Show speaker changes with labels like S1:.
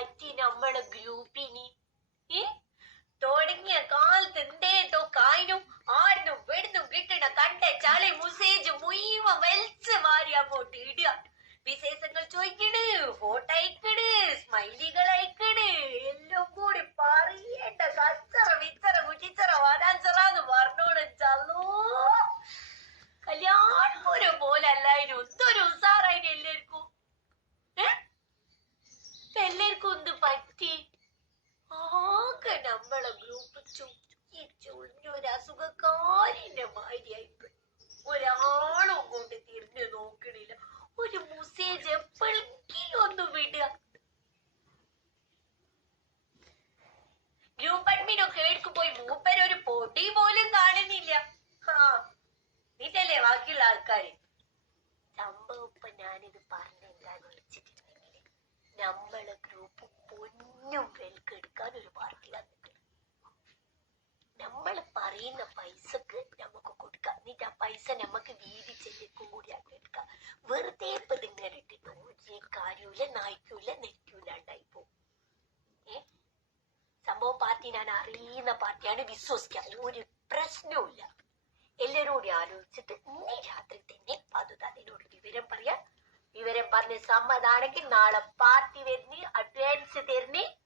S1: നമ്മളെ ഗ്രൂപ്പിന്. ഏ? തുടങ്ങിയ കാലത്ത് എന്തേട്ടോ കായിനും ആടിനും വെടിനും കിട്ടണ കണ്ട ചളി മുസേജ് മുഴുവൻ വലിച്ച് മാറി അങ്ങോട്ട് ഇടുക. വിശേഷങ്ങൾ ചോദിക്കണ് ഫോട്ടോ അയക്കണ് സ്മൈലികൾ അസുഖക്കാരിന്റെ മാതിരിയായിപ്പോയി ഒരാളും കൊണ്ട് തിരിഞ്ഞു നോക്കണില്ല ഒരു മുസേജ് എപ്പോഴെങ്കിലും ഒന്ന് വിടുക ഗ്രൂപ്പ് അഡ്മിൻ ഒക്കെ എടുക്ക് പോയി മൂപ്പര് ഒരു പൊടി പോലും കാണുന്നില്ല ആ നീറ്റല്ലേ ബാക്കിയുള്ള ആൾക്കാര് സംഭവം ഇപ്പൊ ഞാനിത് പറഞ്ഞെന്താന്ന് വെച്ചിട്ടുണ്ടെങ്കിൽ നമ്മൾ ഗ്രൂപ്പ് പറയുന്ന പൈസക്ക് നമുക്ക് കൊടുക്കാം. എന്നിട്ട് ആ പൈസ നമുക്ക് വീതി ചെല്ലിക്കും കൂടി അങ്ങ് എടുക്കാം. വെറുതെ ഇപ്പൊ ഇതിങ്ങനെ ഇട്ടിട്ട് ഒരു കാര്യമില്ല നായ്ക്കൂല നെറ്റൂലാണ്ടായി പോകും ഏ? സംഭവം പാർട്ടി ഞാൻ അറിയുന്ന പാർട്ടിയാണ് വിശ്വസിക്കാം ഒരു പ്രശ്നവുമില്ല. എല്ലാവരും കൂടി ആലോചിച്ചിട്ട് ഇന്ന് രാത്രി തന്നെ അത് അതിനോട് വിവരം പറയാം. വിവരം പറഞ്ഞ് സമ്മതാണെങ്കിൽ നാളെ പാർട്ടി വരുന്ന അഡ്വാൻസ് തരുന്നേ.